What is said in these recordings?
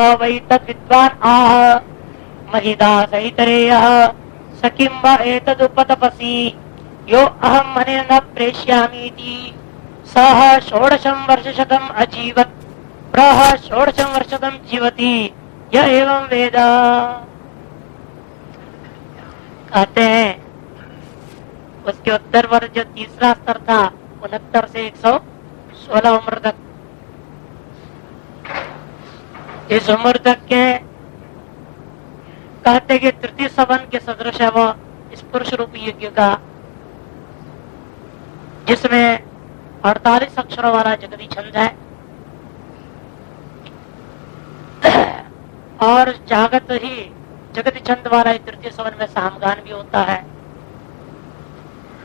स्म वै तद्विद्वान् आह महिदासैतरेयः स किं वा एतदुपतपसि यो अहं मनेन न प्रेष्यामीति सः षोडशं वर्षशतम् अजीवत् प्रह षोडशं वर्षशतम् जीवति यह एवं वेद। कहते हैं उसके उत्तर वर्ग जो तीसरा स्तर था 69 से 116 उम्र तक, इस उम्र तक के कहते कि तृतीय सवन के सदृश है वो इस पुरुष रूपी यज्ञ का, जिसमें 48 अक्षरों वाला जगती छंद है और जागत ही जगती छंद वाला तृतीय सवन में सामगान भी होता है।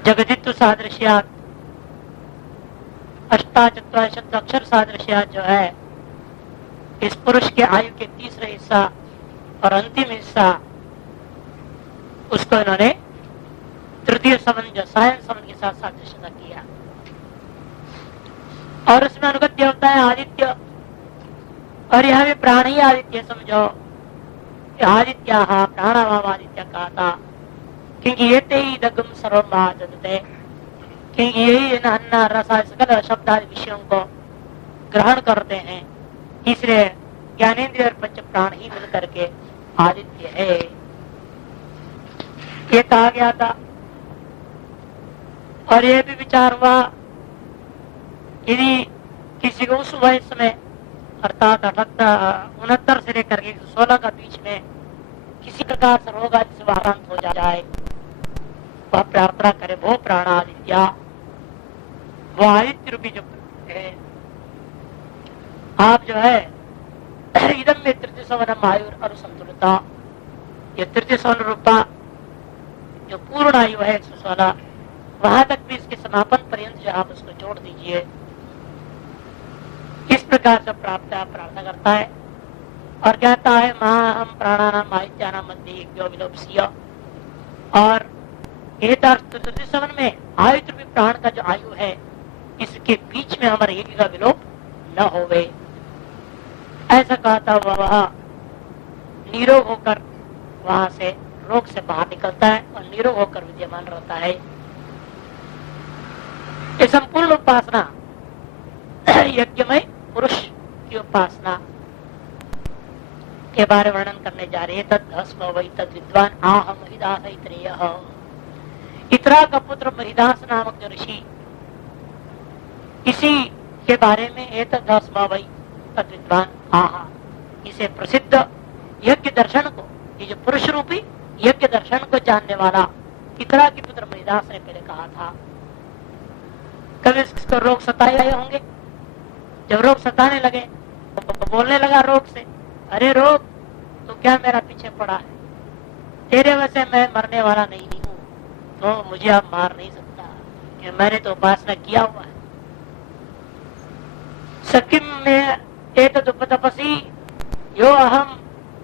जगदित्व सादृश्यात अष्टाचत्वारिशत अक्षर सादृश्यात जो है इस पुरुष के आयु के तीसरे हिस्सा और अंतिम हिस्सा उसको इन्होंने तृतीय सवन जो सायन सवन के साथ सादृश्यता किया। और उसमें अनुगत्य होता है आदित्य, और यह भी प्राण ही आदित्य समझो, आदित्य प्राणावाम आदित्य कहा था, क्योंकि ये ते ही दगम सर्वमादते, क्योंकि यही अन्ना रसा सकल शब्द आदि विषयों को ग्रहण करते हैं, इसलिए ज्ञानेन्द्रिय और पंच प्राण ही मिल करके आदित्य है, ये कहा गया था। और यह भी विचार हुआ यदि किसी को उस वयस में अर्थात 69 से लेकर के 116 का बीच में किसी प्रकार से रोग आदि से आक्रांत हो जाए, वह प्रार्थना करे वो प्राणादित्य, वो आदित्य रूपी जो है आप जो है इदम में तृतीय सवनम आयु अनुसंतुलिता, ये तृतीय सवन रूपा जो पूर्ण आयु है 116, वहां तक भी इसके समापन पर्यंत जो आप उसको जोड़ दीजिए। इस प्रकार से प्रार्थना करता है और कहता है हम प्राणानाम आदित्यानाम मध्य विलोप्सिय, और तृतीय सवन में आयु रूपी प्राण का जो आयु है इसके बीच में हमारे यज्ञ का विलोप न होवे, ऐसा कहता हुआ वह निरोग होकर वहां से रोग से बाहर निकलता है और निरोग होकर विद्यमान रहता है। ये संपूर्ण उपासना यज्ञमय पुरुष की उपासना के बारे वर्णन करने जा रहे हैं। तद्भस्म वै तद विद्वान आह महिदास इतरेयः, इतरा का पुत्र महिदास नामक जो ऋषि, इसी के बारे में एतद्भस्म वै तद विद्वान आह, इसे प्रसिद्ध यज्ञ दर्शन को, ये जो पुरुष रूपी यज्ञ दर्शन को जानने वाला इतरा के पुत्र महिदास ने पहले कहा था। कभी इसको रोग सताए होंगे, जब रोग सताने लगे तो बोलने लगा रोग से, अरे रोग तो क्या मेरा पीछे पड़ा है, तेरे वजह से मैं मरने वाला नहीं हूँ, तो मुझे आप मार नहीं सकता, कि मैंने तो उपासना किया हुआ है। सकिम में एतदुपतपसि यो अहम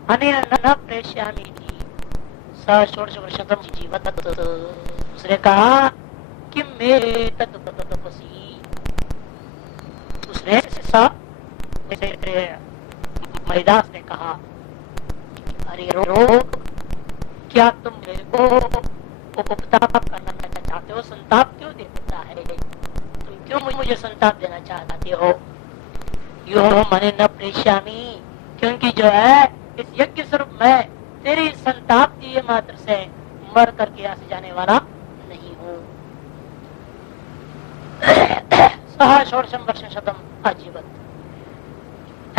अनेन न प्रेष्यामि इति स षोडश वर्षतम जीवत। उसने कहा कि मेरे तदुपतपसि, उसने महिदास ने कहा, अरे रोग क्या तुम मेरे को उपताप करना चाहते हो, संताप क्यों देता है, तुम क्यों मुझे संताप देना चाहते हो। यो मने न प्रेष्यामि, क्योंकि जो है इस यज्ञ स्वरूप में तेरी संताप दिए मात्र से मर करके यहाँ से जाने वाला नहीं हूँ। सह षोडशम वर्ष शतम आजीवन,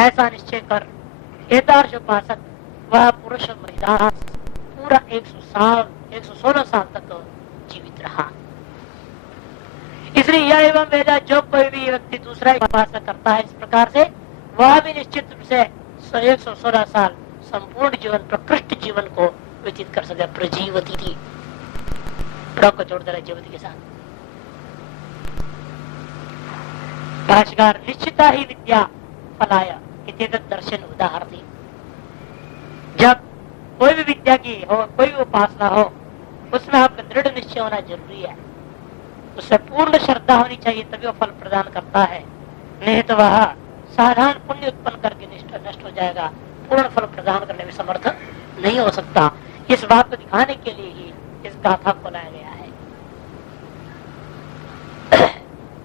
ऐसा निश्चय कर केदार उपासक वह पुरुष महिदास पूरा 116 साल तक जीवित रहा। इसलिए यह एवं वेदा, जो कोई भी व्यक्ति दूसरा उपासना करता है इस प्रकार से, वह भी निश्चित रूप से 116 साल संपूर्ण जीवन, प्रकृष्ट जीवन को व्यतीत कर सकता है। प्रजीवती थी, प्र को जोड़ दे जीवती के साथ। भाष्यकार निश्चिता ही विद्या फलाय दर्शन उदाहरण, जब कोई भी विद्या की हो, कोई भी उपासना हो, उसमें आपका दृढ़ निश्चय होना जरूरी है, उससे पूर्ण श्रद्धा होनी चाहिए, तभी वो फल प्रदान करता है। नहीं तो वह साधारण पुण्य उत्पन्न करके नष्ट हो जाएगा, पूर्ण फल प्रदान करने में समर्थ नहीं हो सकता। इस बात को दिखाने के लिए ही इस गाथा को लाया गया है।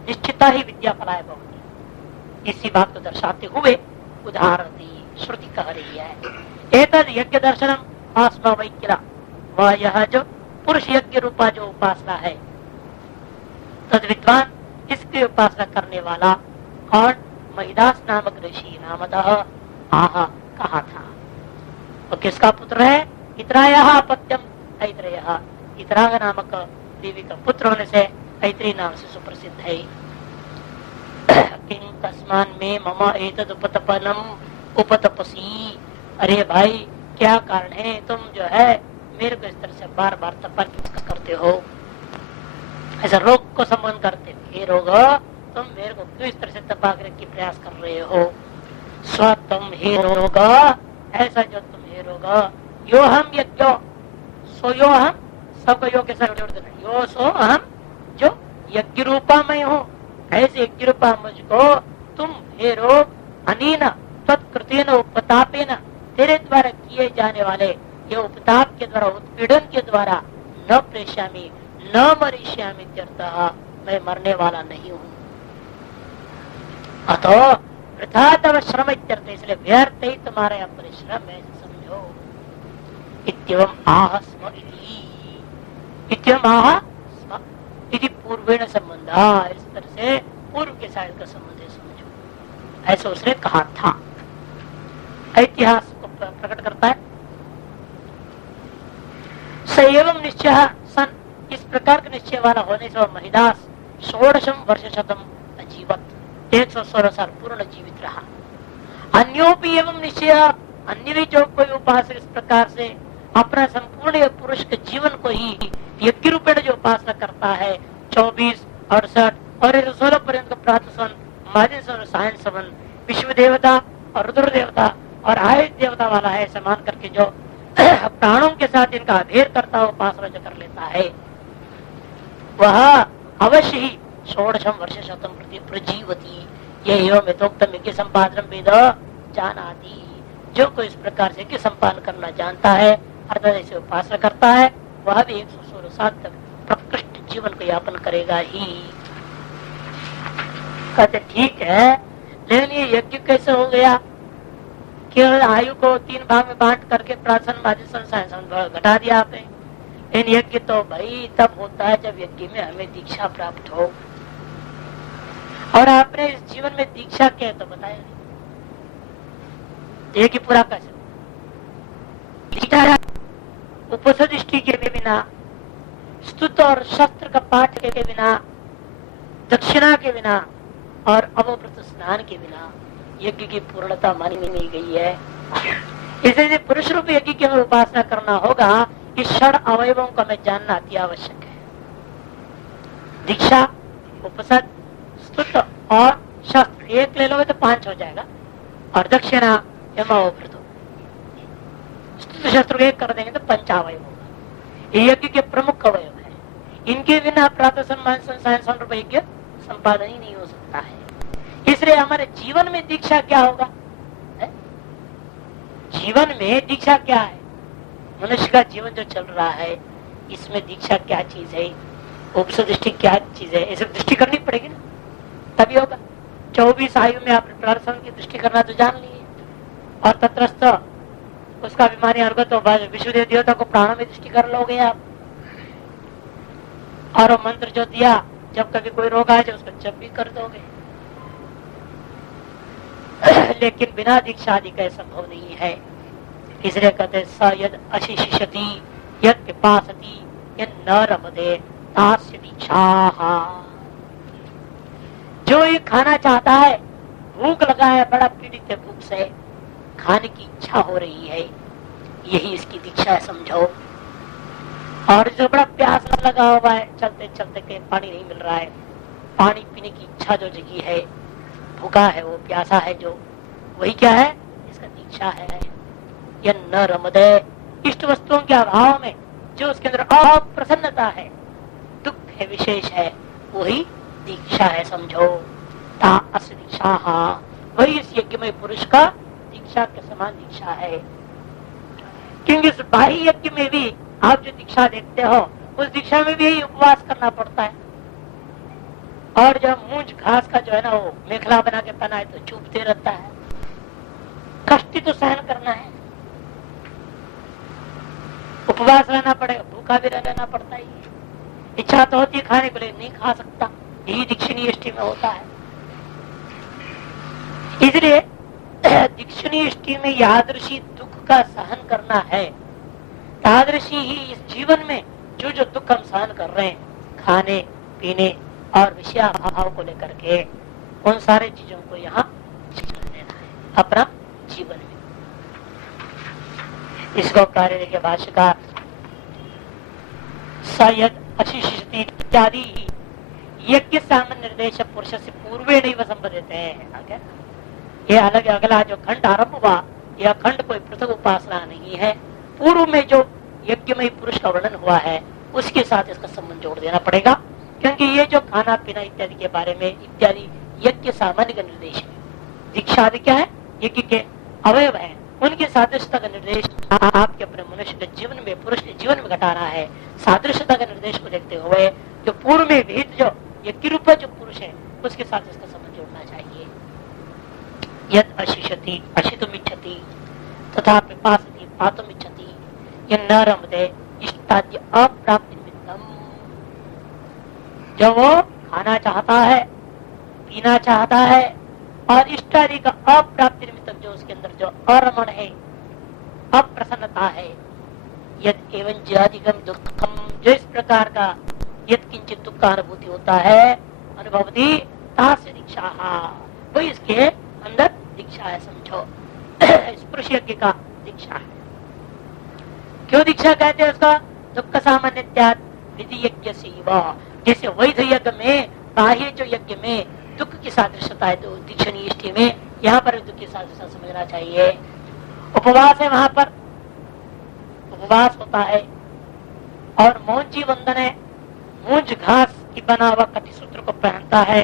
निश्चिता ही विद्या फलाय भवति, इसी बात को दर्शाते हुए उदाहरण दी श्रुति कह रही है। एतद यज्ञ दर्शनम आस्मा वैक्यला, वह यह जो पुरुष यज्ञ रूपा जो उपासना है, तद विद्वान इसकी उपासना करने वाला कौन? महिदास नामक ऋषि नामतः आह कहा था। और किसका पुत्र है? इतराया पत्यम ऐत्रेय, इतराग नामक देवी का पुत्र होने से ऐत्री नाम से सुप्रसिद्ध है। किं तस्मान में मम एतद उपतपनम उपतपसी, अरे भाई क्या कारण है तुम जो है मेरे को इस तरह से बार बार तपन करते हो, ऐसा रोग को संबोधन करते, हे रोग तुम मेरे को क्यों इस तरह से तपा करने की प्रयास कर रहे हो? स्वतम हे रोग, ऐसा जो तुम हे रोग, यो हम यज्ञो सो यो हम, सबको यो के साथ जोड़ देना, यो सो हम जो यज्ञ रूपा मैं हूँ, ऐसे यज्ञ रूपा मुझको तुम हे रोग अनीन तत्कृतेन उपतापेन, तेरे द्वारा किए जाने वाले ये उपताप के द्वारा, उत्पीड़न के द्वारा न प्रेष्यामि न मरिष्यामि इत्यर्थः, मैं मरने वाला नहीं हूँ। अतो वृथा तव श्रम इत्यर्थ, इसलिए व्यर्थ ही तुम्हारा यह परिश्रम है समझो। इत्यवम आह स्म इति, इत्यवम आह स्म इति पूर्वेण संबंध, इस तरह से पूर्व के साइड का संबंध है समझो, ऐसा उसने कहा था। इतिहास को प्रकट करता है। एवं निश्चय सन, इस प्रकार का निश्चय वाला होने से वह महिदास 16 वर्ष शतम अजीवत, 116 साल पूर्ण जीवित रहा। अन्योपि एवं निश्चय, अन्य भी जो कोई उपासक इस प्रकार से अपना संपूर्ण पुरुष के जीवन को ही यज्ञ रूपेण जो उपासना करता है, 24, 68 और 16 पर्यंत प्रातः सन, मादिन सन, सायन सवन, विश्व देवता और रुद्र देवता और आयुष देवता वाला है, समान करके जो प्राणों के साथ इनका अभेद करता हुआ उपासना जो कर लेता है, वह अवश्य ही 16 वर्ष शतम प्रति प्रजीवती, ये एवं यथोक्तम यज्ञ संपादन वेद जानाति, जो कोई इस प्रकार से यज्ञ संपादन करना जानता है अर्थात ऐसे उपासना करता है, वह भी 116 साल तक प्रकृष्ट जीवन को यापन करेगा ही। कहते ठीक है, लेकिन ये यज्ञ कैसे हो गया? केवल आयु को 3 भाग में बांट करके प्राचीन बाधित घटा दिया आपने। इन यज्ञ तो भाई तब होता है जब यज्ञ में हमें दीक्षा प्राप्त हो, और आपने इस जीवन में दीक्षा क्या है तो बताया नहीं। यज्ञ पूरा कैसे? उपसदृष्टि के बिना, स्तुत और शस्त्र का पाठ के बिना, दक्षिणा के बिना और अवभृत स्नान के बिना यज्ञ की पूर्णता मानी नहीं गई है। इसलिए पुरुष रूप यज्ञ की हमें उपासना करना होगा। इस षड अवयवों को हमें जानना अति आवश्यक है। दीक्षा, उपसद, स्तुत और शस्त्र एक ले लोगे तो 5 हो जाएगा, और दक्षिणा एवं अवभृत, स्तुत शस्त्र एक कर देंगे तो 5 अवयव होगा। ये यज्ञ के प्रमुख अवयव है। इनके बिना प्रातः सम्मान संसायन रूप यज्ञ संपादन ही नहीं हो सकता है। इसलिए हमारे जीवन में दीक्षा क्या होगा? जीवन में दीक्षा क्या है? मनुष्य का जीवन जो चल रहा है, इसमें दीक्षा क्या चीज है, उपसदृष्टि क्या चीज है, इसे दृष्टि करनी पड़ेगी ना, तभी होगा। 24 आयु में आप प्रार्थना की दृष्टि करना तो जान लिए, और तत्रस्थ उसका अभिमानी अर्गत तो विश्वदेव देवता को प्राणों में दृष्टि कर लोगे आप, और वो मंत्र जो दिया जब कभी कोई रोग आए उसको जब भी कर दोगे। लेकिन बिना दीक्षा आदि का संभव नहीं है। इसलिए कहते स यद अशिशिषति यद पिपासति यद न रमते तास्य दीक्षा। जो ये खाना चाहता है, भूख लगा है, बड़ा पीड़ित है, भूख से खाने की इच्छा हो रही है, यही इसकी दीक्षा है समझो। और जो बड़ा प्यास लगा हुआ है, चलते चलते कहीं पानी नहीं मिल रहा है, पानी पीने की इच्छा जो जगी है, भूखा है, वो प्यासा है, जो वही क्या है, इसका दीक्षा है। यह न रमदे, इष्ट वस्तुओं के अभाव में जो उसके अंदर अप्रसन्नता है, दुख है, विशेष है, वही दीक्षा है समझो। ता अस दीक्षा, वही इस यज्ञ में पुरुष का दीक्षा के समान दीक्षा है। क्योंकि इस बाह्य यज्ञ में भी आप जो दीक्षा देखते हो उस दीक्षा में भी यही उपवास करना पड़ता है। और जब मूंछ घास का जो है ना वो मेखला बना के पहना है तो चुभते रहता है, कष्ट तो सहन करना है, उपवास रहना पड़ेगा, भूखा भी रहना पड़ता है। इच्छा तो होती है खाने को लेकिन नहीं खा सकता, यही दीक्षणीय यष्टि में होता है। इसलिए दीक्षणीय यष्टि में यादृशी दुख का सहन करना है, तादृशी ही इस जीवन में जो जो दुख हम सहन कर रहे हैं खाने पीने और विषयाभाव को लेकर के, उन सारे चीजों को यहाँ लेना है अपना जीवन में। इसको कार्य के भाष्यकार सयद अशिष्यति इत्यादि यज्ञ सामान्य निर्देश पुरुष से पूर्वे नहीं संबंधित है। ये अलग अगला जो खंड आरंभ हुआ यह खंड कोई पृथक उपासना नहीं है, पूर्व में जो यज्ञमय पुरुष का वर्णन हुआ है उसके साथ इसका संबंध जोड़ देना पड़ेगा। क्योंकि ये जो खाना पीना इत्यादि के बारे में इत्यादि यज्ञ सामान्य का निर्देश है, दीक्षा आदि क्या है यज्ञ के अवयव है, उनके सादृश्यता का निर्देश आपके अपने मनुष्य के जीवन में पुरुष के जीवन में घटाना है। सादृश्यता का निर्देश को देखते हुए जो पूर्व में विहित जो यज्ञ रूप जो पुरुष है उसके साथ इसका संबंध जोड़ना चाहिए। यद अशिष्यति अशितुमिच्छति तथा पिपासति पातुमिच्छति यह न रमते इष्टाद्य अप्राप्ति निमित्तम, जो वो खाना चाहता है पीना चाहता है और इष्टादि का अप्राप्ति निमित्त जो उसके अंदर जो अरमण है अप्रसन्नता है, यद एवं ज्यादिगम दुखम, जो इस प्रकार का यद किंचित दुख का अनुभूति होता है अनुभवती तास्य दीक्षा, वो इसके अंदर दीक्षा है समझो। इस पुरुष यज्ञ का दीक्षा है। क्यों दीक्षा कहते हैं उसका? दुख सामान्य त्याग विधि यज्ञ से, जैसे वैध यज्ञ में बाह्य जो यज्ञ में दुख की सादृश्यता है तो दीक्षणीय यष्टि में यहाँ पर दुख की सादृश्यता समझना चाहिए। उपवास है, वहां पर उपवास होता है और मौंची वंदन है, मूंज घास की बना हुआ कटिसूत्र को पहनता है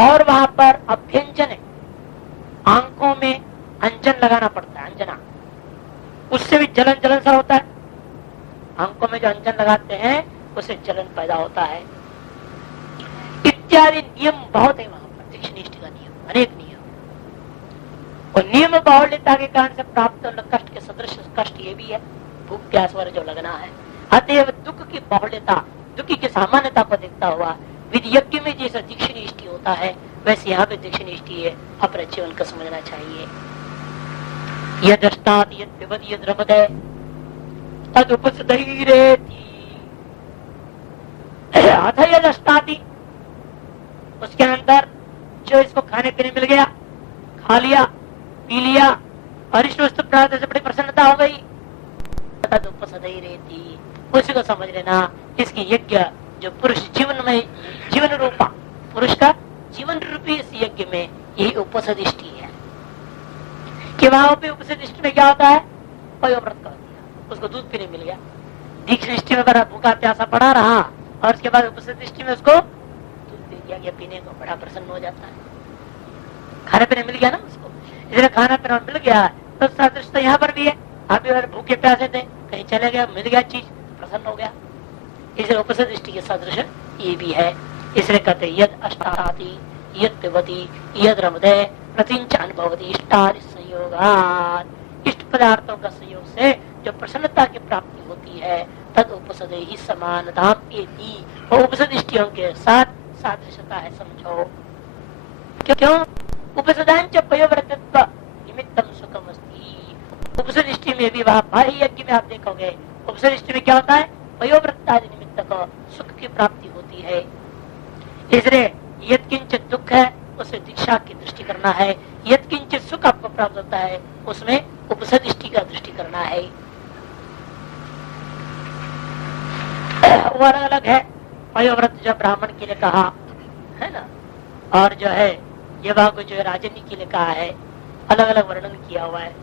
और वहां पर अभ्यंजन है, आंखों में अंजन लगाना पड़ता है, अंजना, उससे भी जलन जलन सा होता है, आंखों में जो अंजन लगाते हैं उससे जलन पैदा होता है इत्यादि नियम बहुत है वहां पर। दीक्षणीय यष्टि का नियम अनेक नियम, और नियम बाहुल्यता के कारण से प्राप्त कष्ट के सदृश कष्ट ये भी है, भूख प्यास वाले जो लगना है। अतएव दुख की बाहुल्यता दुखी की सामान्यता को देखता हुआ विधि यज्ञ में जैसा दीक्षणीय यष्टि होता है वैसे यहाँ पे दीक्षणीय यष्टि है, अपने जीवन को समझना चाहिए। यद अष्टात् यद पिबति यद रमते तद उपसदैरेति, अथ यद अष्टाति, उसके अंदर जो इसको खाने पीने मिल गया, खा लिया पी लिया और इष्ट वस्तु प्राप्त से बड़ी प्रसन्नता हो गई, तद उपसदैरेति, उसी को समझ लेना इसकी यज्ञ जो पुरुष जीवन में जीवन रूपा पुरुष का जीवन रूपी इस यज्ञ में यही उपसदिष्टि है। कि वहां पे उपसदिष्टि में क्या होता है? पयोव्रत कर दिया, उसको दूध पीने मिल गया, दीक्षानिष्टि में बड़ा भूखा प्यासा पड़ा रहा और उसके बाद उपसदिष्टि में उसको दूध पी दिया गया, पीने को बड़ा प्रसन्न हो जाता है, खाने पीने मिल गया ना उसको। इसलिए खाना पीना मिल गया तो सदृश तो यहाँ पर भी है, आप भी भूखे प्यासे थे कहीं चले गया मिल गया चीज प्रसन्न हो गया, इसलिए उपसदृष्टि के सदृश ये भी है। इसलिए कहते यद अष्टाति यद पिबति यद रमते प्रतिंच अनुभवति इष्टादि संयोगात्, इष्ट पदार्थों का संयोग से जो प्रसन्नता की प्राप्ति होती है तद उपसदे ही समानता वो उपसदिष्टियों के साथ सादृश्यता है समझो। क्यों? उपसदांच पयोव्रतत्व निमित्तम सुखम अस्ति, उपसदिष्टि में भी वह बाह्य यज्ञ में आप देखोगे उपसदिष्टि में क्या होता है? पयोव्रतादि निमित्त को सुख की प्राप्ति होती है। इसलिए यत्किंचित दुख है उसे दीक्षा की दृष्टि करना है, यत्किंचित सुख आपको प्राप्त होता है उसमें उपसदिष्टि का दृष्टि करना है। वो अलग अलग है, पयोव्रत जो ब्राह्मण के लिए कहा है ना, और जो है ये को जो राजनी के लिए कहा है, अलग अलग वर्णन किया हुआ है।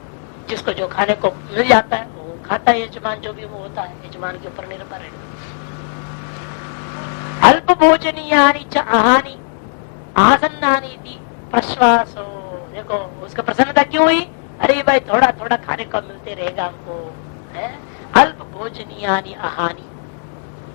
जिसको जो खाने को मिल जाता है वो खाता है, यजमान जो भी वो होता है यजमान के ऊपर निर्भर है। अल्प भोजनीयानि च आहानि आसन्नानि प्रश्वासो, देखो उसको उसको प्रसन्नता क्यों हुई? अरे भाई थोड़ा थोड़ा खाने को मिलते रहेगा हमको, है? अल्प भोजनीयानी आहानी,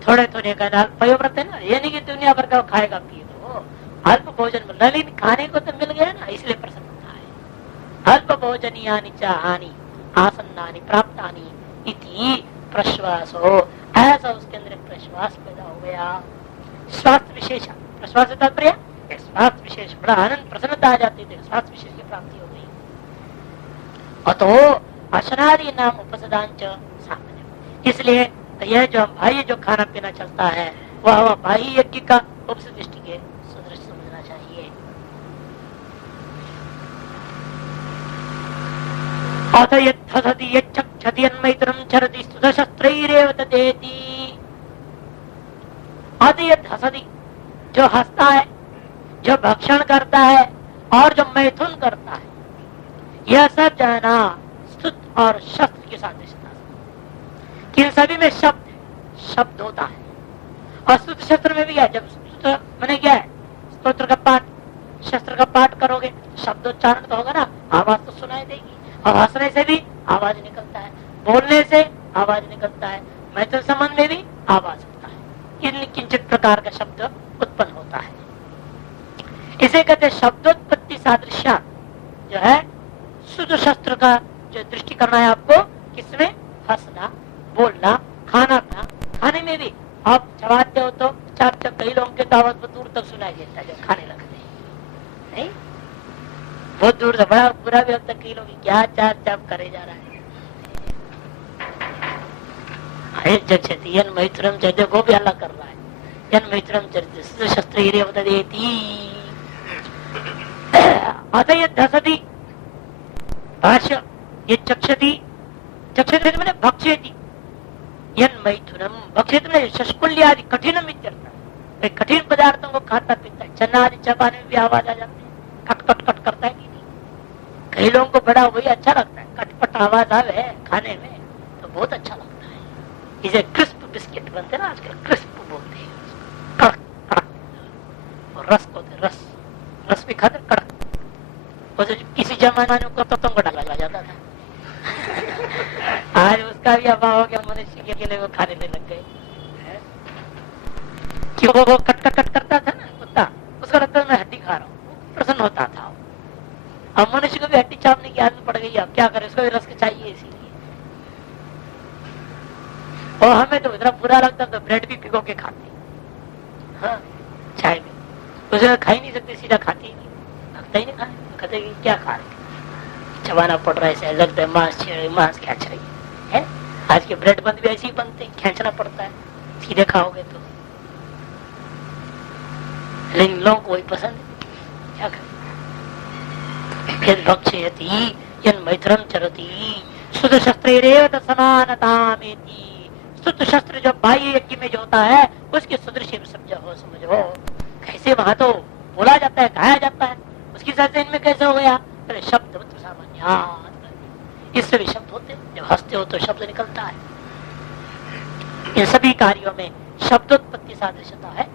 थोड़े थोड़े का पयोव्रत है ना, ये नहीं कि दुनिया भर का खाएगा पिए, तो अल्प भोजन मिल रहा, लेकिन खाने को तो मिल गया ना, इसलिए प्रसन्नता है। अल्प भोजनीयानी चाहानी आसन्नानी प्राप्तानी इति प्रश्वासो, ऐसा उसके अंदर एक प्रश्वास पैदा हो गया। स्वास्थ्य विशेष, प्रश्वास तात्पर्य स्वास्थ्य विशेष, बड़ा आनंद प्रसन्नता आ जाती थी, स्वास्थ्य विशेष की प्राप्ति हो गई। अतो अशनादि नाम उपसदांच सामान्य, इसलिए तो यह जो बाह्य जो खाना पीना चलता है वह बाह्य यज्ञ का उपसद दृष्टि के सदृश समझना चाहिए। अथ यद्धसति यच्छति यन्मैत्रं चरति स्तुतशस्त्रैरेव तदेति। अथ यद्धसति, जो हंसता है, जो भक्षण करता है और जो मैथुन करता है, यह सब जाना स्तुत और शस्त्र के साथ रिश्ता, कि इन सभी में शब्द होता है, और स्तुत शस्त्र में भी है। जब स्तुत मैंने क्या है, स्तोत्र का पाठ, शस्त्र का पाठ करोगे, शब्दोच्चारण तो होगा ना, आवाज तो सुनाई देगी, और हंसने से भी आवाज निकलता है, बोलने से आवाज निकलता है, मैथुन संबंध में भी आवाज होता है, किंचित प्रकार का शब्द उत्पन्न होता है। इसे कहते शब्दोत्पत्ति सादृश्य, जो है शुद्ध शस्त्र का जो दृष्टि करना है आपको, किसमें? हंसना, बोलना, खाना पीना। खाने में भी आप चबाते हो तो चाप चाप, कई लोगों के दावत में दूर तक सुनाई देता है जब खाने लगते हैं, नहीं? बहुत दूर से, बड़ा बुरा भी लगता है, कई लोग क्या चाप चाप करे जा रहा है। यन मैत्रम चरित को भी अल्लाह कर रहा है, यन मैत्रम चरित शस्त्र अत यद्धसति भाष्य, ये चक्षति, चक्षति मैंने भक्षयति, यन मैथुनम भक्षयति मैंने शष्कुल्य आदि कठिनम इत्यर्थ, कठिन पदार्थों को खाता पीता है, चना आदि चबाने में भी आवाज आ जाती है, कटपट कट करता है कि नहीं? कई लोगों को बड़ा वही अच्छा लगता है, कटपट आवाज आवे खाने में तो बहुत अच्छा लगता है। इसे क्रिस्प बिस्किट बनते ना आजकल, क्रिस्प बोलते हैं, और रस को रस, रस भी खाते कड़क। किसी जमाने को तो डाला जाता था, आज उसका भी अभाव हो गया, मनुष्य के लिए वो खाने में लग गए। क्यों? वो कट कट कट करता था ना कुत्ता, उसका लगता मैं हड्डी खा रहा हूँ, प्रसन्न होता था। अब मनुष्य को भी हड्डी चापने की आदत पड़ गई, अब क्या करे, उसको भी रस चाहिए, इसीलिए। और हमें तो इतना बुरा लगता तो ब्रेड भी भिगो के खाते, हाँ, चाय में उसे खा ही नहीं सकते, सीधा खाते ही नहीं, लगता ही नहीं खाने, कहते क्या खा रहे, चबाना पड़ रहा है, ऐसे लगता है मांस खींच रही है। आज के ब्रेड बंद भी ऐसे ही बनते हैं, खींचना पड़ता है, सीधे खाओगे तो। लेकिन लोगों को वही पसंद है, क्या करें? भक्षयति यन मैत्रम चरति शुद्ध शस्त्रेरेव समानतामेति। शुद्ध शस्त्र जो बाह्य यज्ञ में जो होता है उसके सदृश समझो। कैसे? वहां तो बोला जाता है, कहा जाता है, उसकी साथ इनमें कैसे हो गया? अरे शब्द सामान्य, इससे भी शब्द होते, जब हंसते हो तो शब्द निकलता है। इन सभी कार्यों में शब्दोत्पत्ति सादृश्यता है।